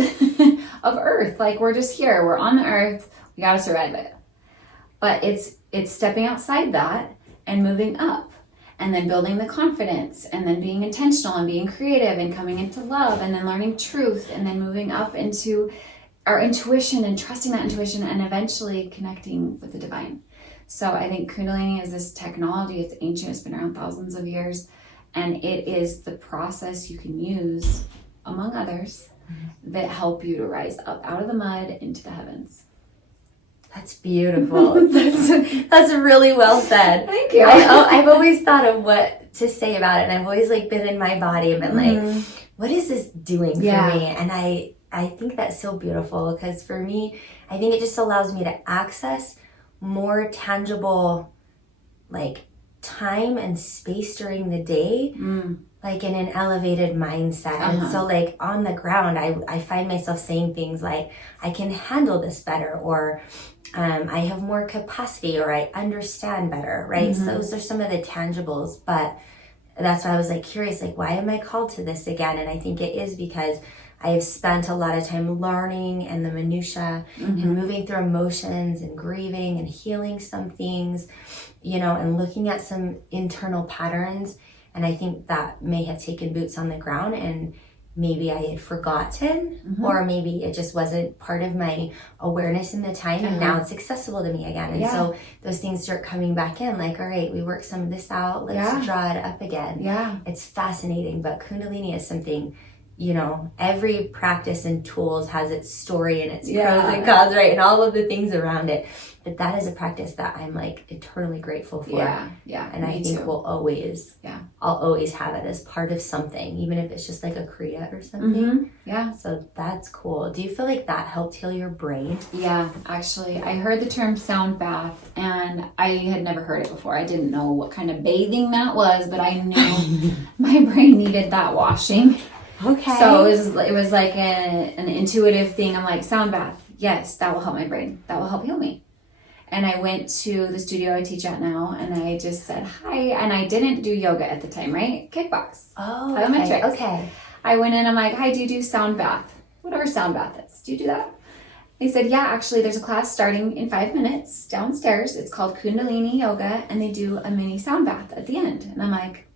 of earth. Like we're just here, we're on the earth, we gotta survive it. But it's stepping outside that and moving up, and then building the confidence, and then being intentional and being creative and coming into love, and then learning truth, and then moving up into our intuition and trusting that intuition, and eventually connecting with the divine. So I think Kundalini is this technology. It's ancient. It's been around thousands of years. And it is the process you can use, among others, that help you to rise up out of the mud into the heavens. That's beautiful. That's really well said. Thank you. I've always thought of what to say about it. And I've always like been in my body and been like, what is this doing for me? And I think that's so beautiful, because for me, I think it just allows me to access more tangible like time and space during the day, like in an elevated mindset. And so like on the ground, I find myself saying things like, I can handle this better, or I have more capacity, or I understand better, right? So those are some of the tangibles. But that's why I was like curious, like, why am I called to this again? And I think it is because I have spent a lot of time learning and the minutia and moving through emotions and grieving and healing some things, you know, and looking at some internal patterns. And I think that may have taken boots on the ground, and maybe I had forgotten, or maybe it just wasn't part of my awareness in the time, and now it's accessible to me again. And so those things start coming back in, like, all right, we worked some of this out, let's draw it up again. It's fascinating. But Kundalini is something, you know, every practice and tools has its story and its pros and cons, right? And all of the things around it. But that is a practice that I'm like eternally grateful for. And I think we'll always, I'll always have it as part of something, even if it's just like a kriya or something. So that's cool. Do you feel like that helped heal your brain? Yeah, actually, I heard the term sound bath, and I had never heard it before. I didn't know what kind of bathing that was, but I knew my brain needed that washing. Okay. So it was like an intuitive thing. I'm like, sound bath. Yes, that will help my brain. That will help heal me. And I went to the studio I teach at now, and I just said hi. And I didn't do yoga at the time, right? Kickbox. Oh, okay. I went in, I'm like, hi, do you do sound bath? Whatever sound bath is. Do you do that? They said, yeah, actually, there's a class starting in 5 minutes downstairs. It's called Kundalini Yoga, and they do a mini sound bath at the end. And I'm like,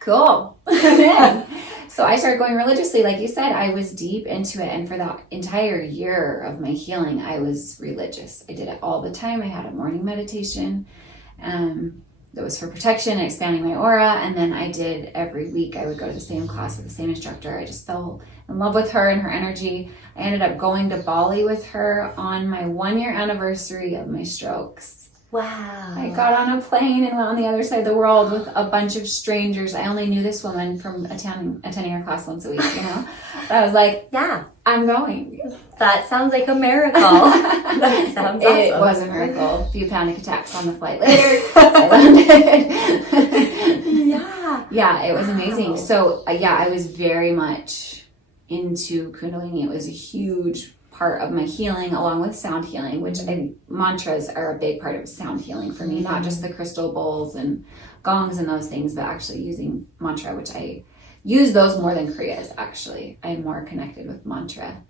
cool. I'm in. So I started going religiously. Like you said, I was deep into it. And for that entire year of my healing, I was religious. I did it all the time. I had a morning meditation that was for protection and expanding my aura. And then I did every week, I would go to the same class with the same instructor. I just fell in love with her and her energy. I ended up going to Bali with her on my 1-year anniversary of my strokes. Wow. I got on a plane and went on the other side of the world with a bunch of strangers. I only knew this woman from attending her class once a week, you know. But I was like, yeah, I'm going. That sounds like a miracle. That sounds awesome. It was a miracle. A few panic attacks on the flight later. I landed. Yeah, it was amazing. So, I was very much into Kundalini. It was a huge part of my healing, along with sound healing, which mantras are a big part of sound healing for me, not just the crystal bowls and gongs and those things, but actually using mantra, which I use those more than kriyas. Actually, I'm more connected with mantra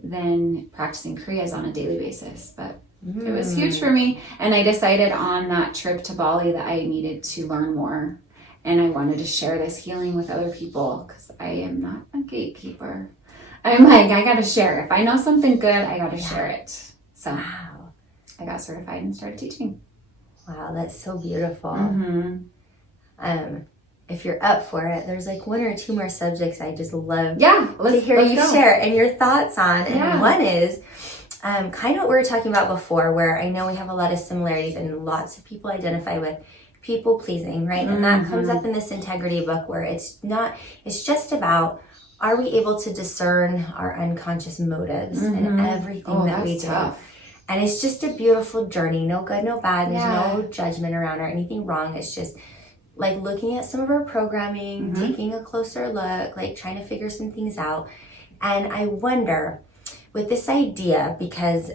than practicing kriyas on a daily basis, but it was huge for me. And I decided on that trip to Bali that I needed to learn more, and I wanted to share this healing with other people, because I am not a gatekeeper. I'm like, I gotta share. If I know something good, I gotta share it. So I got certified and started teaching. Wow, that's so beautiful. If you're up for it, there's like 1 or 2 more subjects I just love to hear you share and your thoughts on. And one is kind of what we were talking about before, where I know we have a lot of similarities and lots of people identify with people pleasing, right? And that comes up in this integrity book, where it's just about, are we able to discern our unconscious motives in everything that we do? Tough. And it's just a beautiful journey. No good, no bad. There's no judgment around or anything wrong. It's just like looking at some of our programming, taking a closer look, like trying to figure some things out. And I wonder, with this idea, because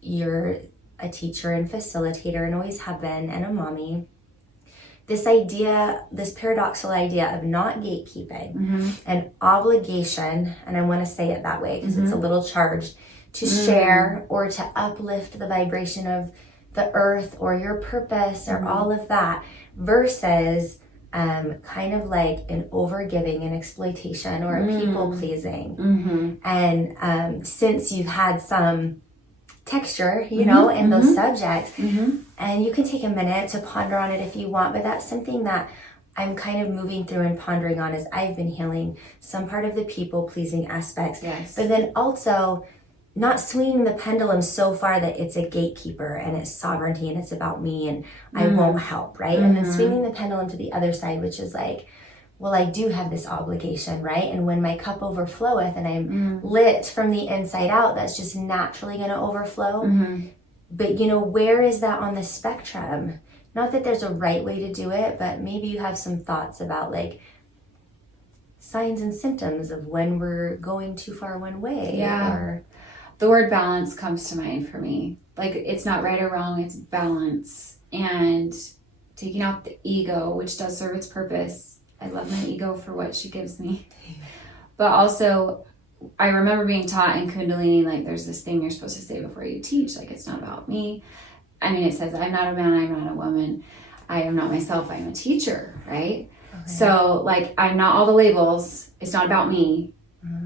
you're a teacher and facilitator and always have been, and a mommy, this paradoxical idea of not gatekeeping and obligation, and I want to say it that way because it's a little charged, to share or to uplift the vibration of the earth or your purpose or all of that, versus kind of like an overgiving and exploitation or a people pleasing. And since you've had some texture, you know, in those subjects, and you can take a minute to ponder on it if you want, but that's something that I'm kind of moving through and pondering on as I've been healing some part of the people pleasing aspects. But then also not swinging the pendulum so far that it's a gatekeeper and it's sovereignty and it's about me and I won't help, right? And then swinging the pendulum to the other side, which is like, well, I do have this obligation, right? And when my cup overfloweth and I'm lit from the inside out, that's just naturally going to overflow. But, you know, where is that on the spectrum? Not that there's a right way to do it, but maybe you have some thoughts about like signs and symptoms of when we're going too far one way. Yeah. Or the word balance comes to mind for me. Like, it's not right or wrong, it's balance. And taking out the ego, which does serve its purpose. I love my ego for what she gives me. But also, I remember being taught in kundalini, like, there's this thing you're supposed to say before you teach. Like, it's not about me. I mean, it says, I'm not a man, I'm not a woman. I am not myself, I'm a teacher, right? Okay. So, like, I'm not all the labels. It's not about me.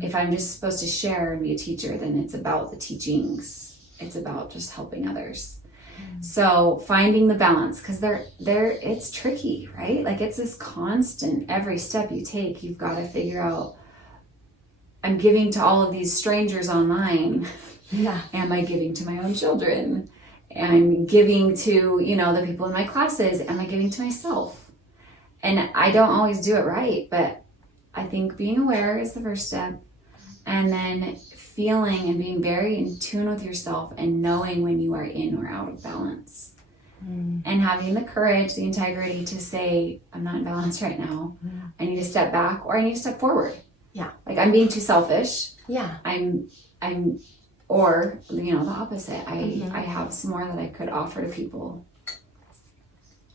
If I'm just supposed to share and be a teacher, then it's about the teachings. It's about just helping others. So finding the balance, because it's tricky, right? Like, it's this constant, every step you take, you've got to figure out, I'm giving to all of these strangers online. Yeah. Am I giving to my own children? I'm giving to, you know, the people in my classes. Am I giving to myself? And I don't always do it right, but I think being aware is the first step, and then feeling and being very in tune with yourself and knowing when you are in or out of balance, and having the courage, the integrity to say, I'm not in balance right now. I need to step back, or I need to step forward. Yeah. Like, I'm being too selfish. Yeah. Or, you know, the opposite. I have some more that I could offer to people,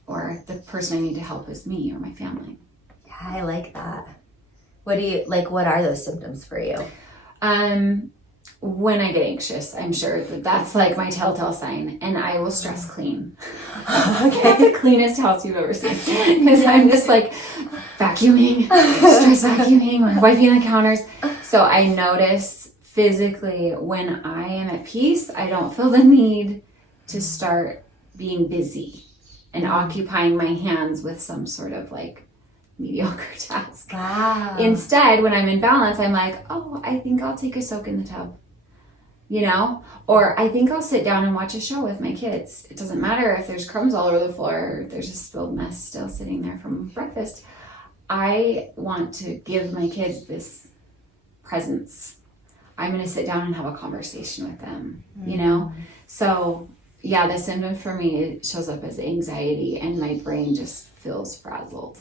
or the person I need to help is me or my family. Yeah, I like that. What are those symptoms for you? When I get anxious, I'm sure that's like my telltale sign, and I will stress clean. Okay. The cleanest house you've ever seen, because I'm just like vacuuming, stress vacuuming, wiping the counters. So I notice physically when I am at peace, I don't feel the need to start being busy and occupying my hands with some sort of like mediocre task. Wow. Instead, when I'm in balance, I'm like, oh, I think I'll take a soak in the tub, you know, or I think I'll sit down and watch a show with my kids. It doesn't matter if there's crumbs all over the floor, or if there's a spilled mess still sitting there from breakfast. I want to give my kids this presence. I'm going to sit down and have a conversation with them, you know? So yeah, the symptom for me, it shows up as anxiety, and my brain just feels frazzled.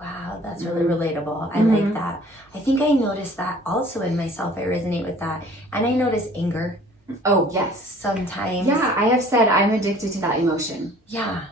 Wow, that's really relatable. I like that. I think I noticed that also in myself. I resonate with that. And I notice anger. Oh, yes. Sometimes. Yeah, I have said I'm addicted to that emotion. Yeah.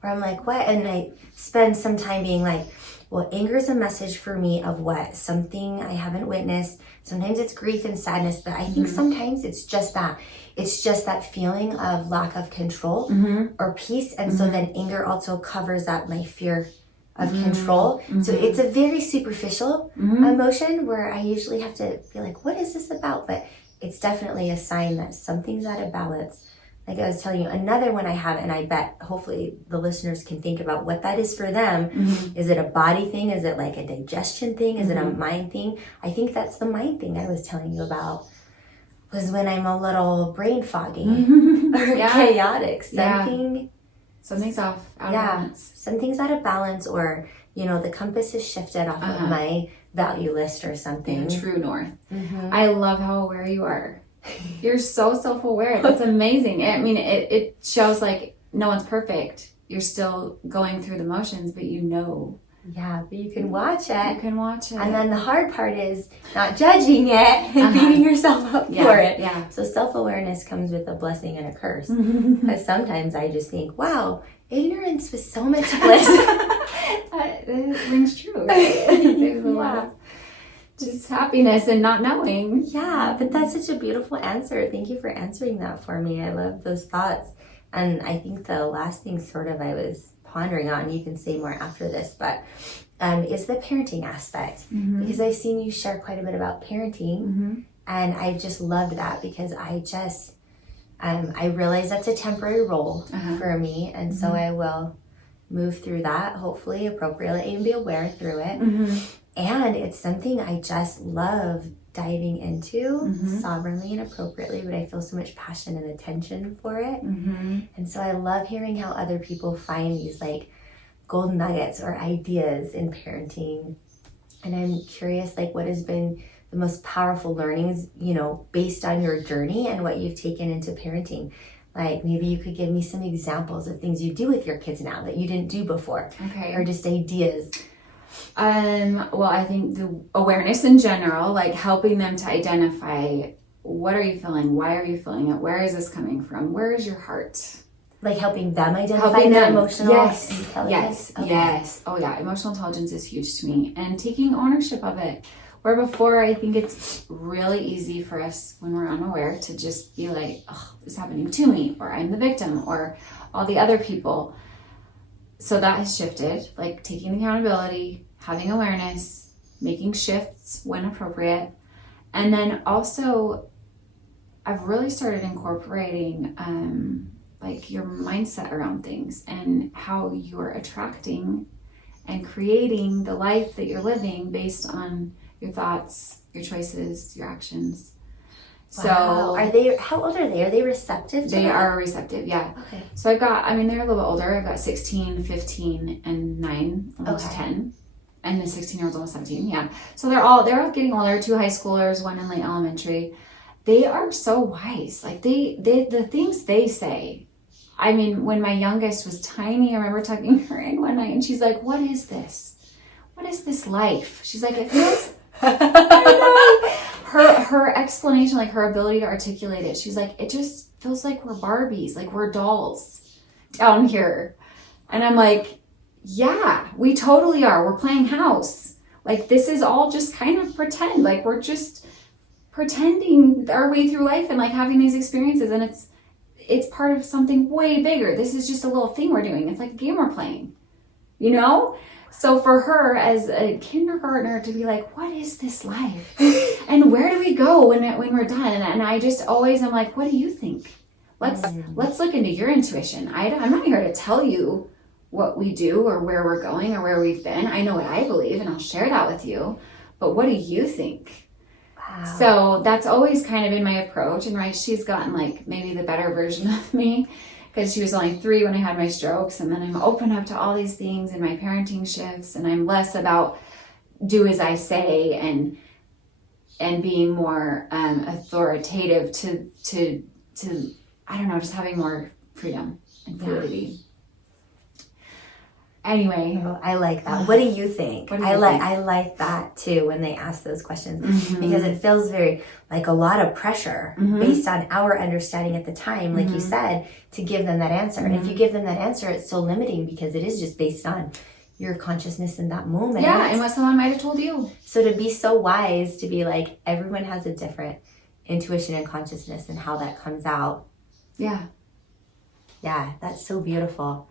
Where I'm like, what? And I spend some time being like, well, anger is a message for me of what? Something I haven't witnessed. Sometimes it's grief and sadness, but I think sometimes it's just that. It's just that feeling of lack of control or peace. And so then anger also covers up my fear of control. So it's a very superficial emotion where I usually have to be like, what is this about? But it's definitely a sign that something's out of balance. Like I was telling you, another one I have, and I bet hopefully the listeners can think about what that is for them. Is it a body thing? Is it like a digestion thing? Is it a mind thing? I think that's the mind thing I was telling you about, was when I'm a little brain foggy or chaotic. Something's off, out of balance. Something's out of balance, or, you know, the compass is shifted off of my value list or something. Yeah, true north. I love how aware you are. You're so self-aware. That's amazing. I mean, it shows like no one's perfect. You're still going through the motions, but you know. Yeah, but you can watch it. You can watch it. And then the hard part is not judging it and beating yourself up for it. Yeah. So self-awareness comes with a blessing and a curse. Because sometimes I just think, wow, ignorance was so much bliss. It rings true, right? There's a lot of just happiness and not knowing. Yeah, but that's such a beautiful answer. Thank you for answering that for me. I love those thoughts. And I think the last thing sort of I was pondering on, you can say more after this, but is the parenting aspect. Because I've seen you share quite a bit about parenting, and I just loved that, because I just, I realize that's a temporary role for me, and so I will move through that, hopefully appropriately, and be aware through it. And it's something I just love diving into sovereignly and appropriately, but I feel so much passion and attention for it. And so I love hearing how other people find these like gold nuggets or ideas in parenting. And I'm curious, like, what has been the most powerful learnings, you know, based on your journey and what you've taken into parenting? Like, maybe you could give me some examples of things you do with your kids now that you didn't do before. Okay. Or just ideas. Well, I think the awareness in general, like helping them to identify, what are you feeling? Why are you feeling it? Where is this coming from? Where is your heart? Like helping them identify their emotional intelligence? Yes. Oh yeah, emotional intelligence is huge to me. And taking ownership of it. Where before, I think it's really easy for us when we're unaware to just be like, oh, this is happening to me, or I'm the victim, or all the other people. So that has shifted, like taking accountability, having awareness, making shifts when appropriate. And then also, I've really started incorporating like your mindset around things and how you're attracting and creating the life that you're living based on your thoughts, your choices, your actions. Wow. So how old are they? Are they receptive to They that? are receptive, yeah. Okay. So they're a little bit older. I've got 16, 15, and 9, almost 10. And the 16-year-old's almost 17, yeah. So they're all getting older, 2 high schoolers, 1 in late elementary. They are so wise. Like the things they say. I mean, when my youngest was tiny, I remember tucking her in one night and she's like, what is this? What is this life? She's like, it feels... Her explanation, like her ability to articulate it, she's like, it just feels like we're Barbies, like we're dolls down here. And I'm like, yeah, we totally are. We're playing house. Like this is all just kind of pretend. Like we're just pretending our way through life and like having these experiences, and it's part of something way bigger. This is just a little thing we're doing. It's like a game we're playing, you know? So for her as a kindergartner to be like, what is this life? And where do we go when we're done? And I just always am like, what do you think? Let's look into your intuition. I'm not here to tell you what we do or where we're going or where we've been. I know what I believe and I'll share that with you. But what do you think? Wow. So that's always kind of been my approach. And right, she's gotten like maybe the better version of me, because she was only 3 when I had my strokes, and then I'm open up to all these things in my parenting shifts, and I'm less about do as I say and being more authoritative to I don't know, just having more freedom and fluidity. Anyway, I like that. What do you think? I like that too when they ask those questions, because it feels very like a lot of pressure based on our understanding at the time, like you said, to give them that answer. And if you give them that answer, it's so limiting because it is just based on your consciousness in that moment. Yeah, and what someone might have told you. So to be so wise to be like, everyone has a different intuition and consciousness and how that comes out. Yeah, that's so beautiful.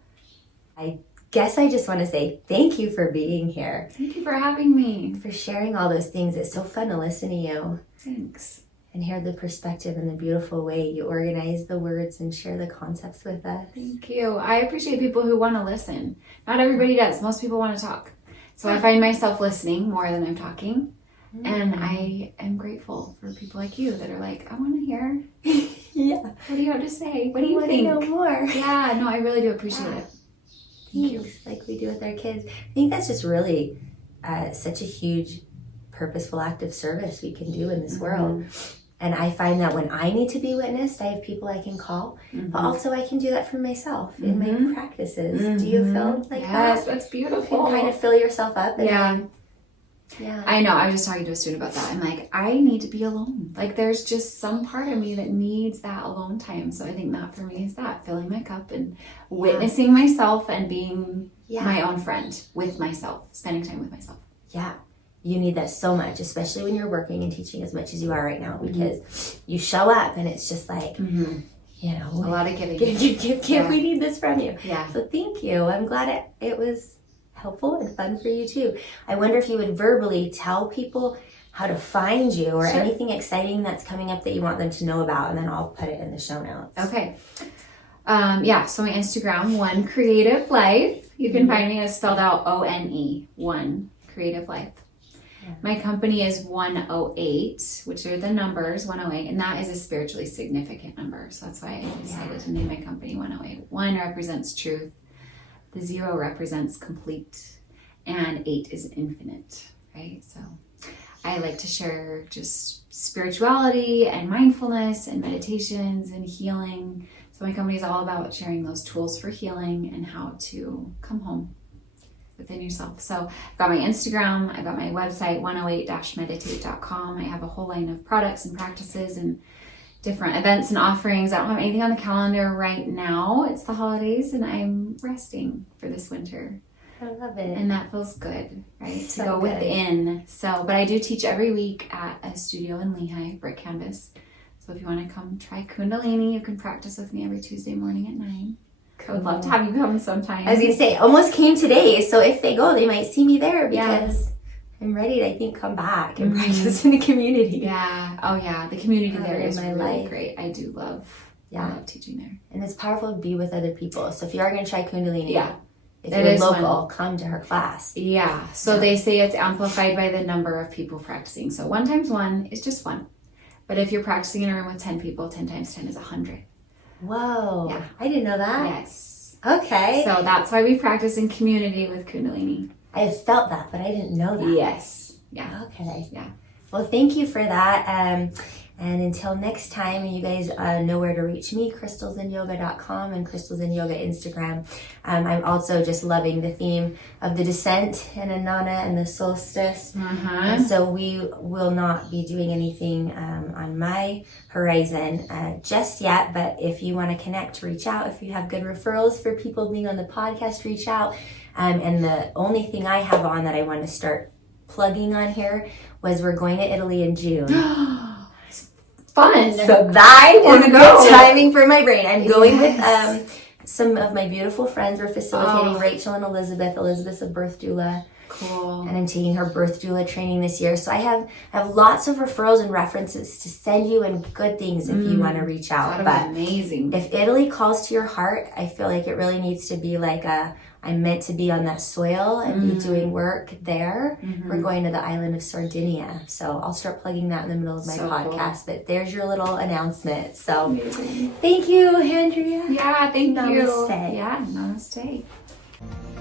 I guess I just want to say thank you for being here. Thank you for having me. For sharing all those things. It's so fun to listen to you. Thanks. And hear the perspective and the beautiful way you organize the words and share the concepts with us. Thank you. I appreciate people who want to listen. Not everybody does. Most people want to talk. So I find myself listening more than I'm talking. And I am grateful for people like you that are like, I want to hear. Yeah. What do you have to say? What do you think? I want to know more. Yeah, no, I really do appreciate it. Thank you. Like we do with our kids. I think that's just really such a huge, purposeful act of service we can do in this world. And I find that when I need to be witnessed, I have people I can call, but also I can do that for myself in my practices. Do you feel like that? Yes, that's beautiful. You can kind of fill yourself up. And yeah. I know. I was just talking to a student about that. I'm like, I need to be alone. Like, there's just some part of me that needs that alone time. So I think that for me is that, filling my cup and witnessing myself and being my own friend with myself, spending time with myself. Yeah. You need that so much, especially when you're working and teaching as much as you are right now, because you show up and it's just like, you know, a lot of giving. Give. We need this from you. Yeah. So thank you. I'm glad it was helpful and fun for you too. I wonder if you would verbally tell people how to find you or anything exciting that's coming up that you want them to know about, and then I'll put it in the show notes. Okay. So my Instagram, One Creative Life. You can find me as spelled out ONE, One Creative Life. My company is 108, which are the numbers 108, and that is a spiritually significant number. So that's why I decided to name my company 108. 1 represents truth, the 0 represents complete, and 8 is infinite, right? So I like to share just spirituality and mindfulness and meditations and healing. So my company is all about sharing those tools for healing and how to come home within yourself. So I've got my Instagram, I've got my website, 108-meditate.com. I have a whole line of products and practices and different events and offerings. I don't have anything on the calendar right now. It's the holidays and I'm resting for this winter. I love it. And that feels good, right? So to go good. within. So, but I do teach every week at a studio in Lehigh, Brick Canvas. So if you want to come try kundalini, you can practice with me every Tuesday morning at 9. I would love to have you come sometime. I was going to say, almost came today, so if they go, they might see me there because I'm ready to, I think, come back and practice in the community. Yeah. Oh, yeah. The community there is my really life. great. I do love, I love teaching there. And it's powerful to be with other people. So if you are going to try kundalini, if That you're is local, come to her class. Yeah. So they say it's amplified by the number of people practicing. So 1 times 1 is just 1. But if you're practicing in a room with 10 people, 10 times 10 is 100. Whoa. Yeah. I didn't know that. Yes. Okay. So that's why we practice in community with kundalini. I have felt that, but I didn't know that. Yes. Yeah. Okay. Yeah. Well, thank you for that. And until next time, you guys know where to reach me, crystalzinnyoga.com and Crystals in Yoga Instagram. I'm also just loving the theme of the descent and Anana and the solstice. And so we will not be doing anything on my horizon just yet. But if you want to connect, reach out. If you have good referrals for people being on the podcast, reach out. And the only thing I have on that I want to start plugging on here was we're going to Italy in June. Fun. So that is good timing for my brain. I'm going with some of my beautiful friends. We're facilitating Rachel and Elizabeth. Elizabeth's a birth doula. Cool. And I'm taking her birth doula training this year. So I have lots of referrals and references to send you and good things if you want to reach out. That'd be amazing. If Italy calls to your heart, I feel like it really needs to be like I'm meant to be on that soil and be doing work there. We're going to the island of Sardinia. So I'll start plugging that in the middle of my podcast. Cool. But there's your little announcement. So amazing. Thank you, Andrea. Yeah, thank you. Namaste. Yeah, namaste.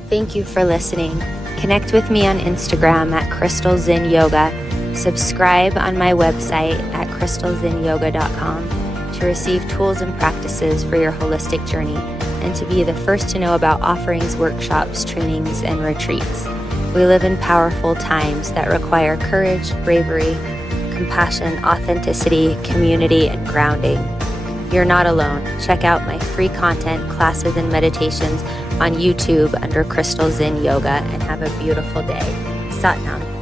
Thank you for listening. Connect with me on Instagram at Crystal Zinn Yoga. Subscribe on my website at crystalzinnyoga.com to receive tools and practices for your holistic journey and to be the first to know about offerings, workshops, trainings, and retreats. We live in powerful times that require courage, bravery, compassion, authenticity, community, and grounding. You're not alone. Check out my free content, classes, and meditations on YouTube under Crystal Zinn Yoga and have a beautiful day. Sat Nam.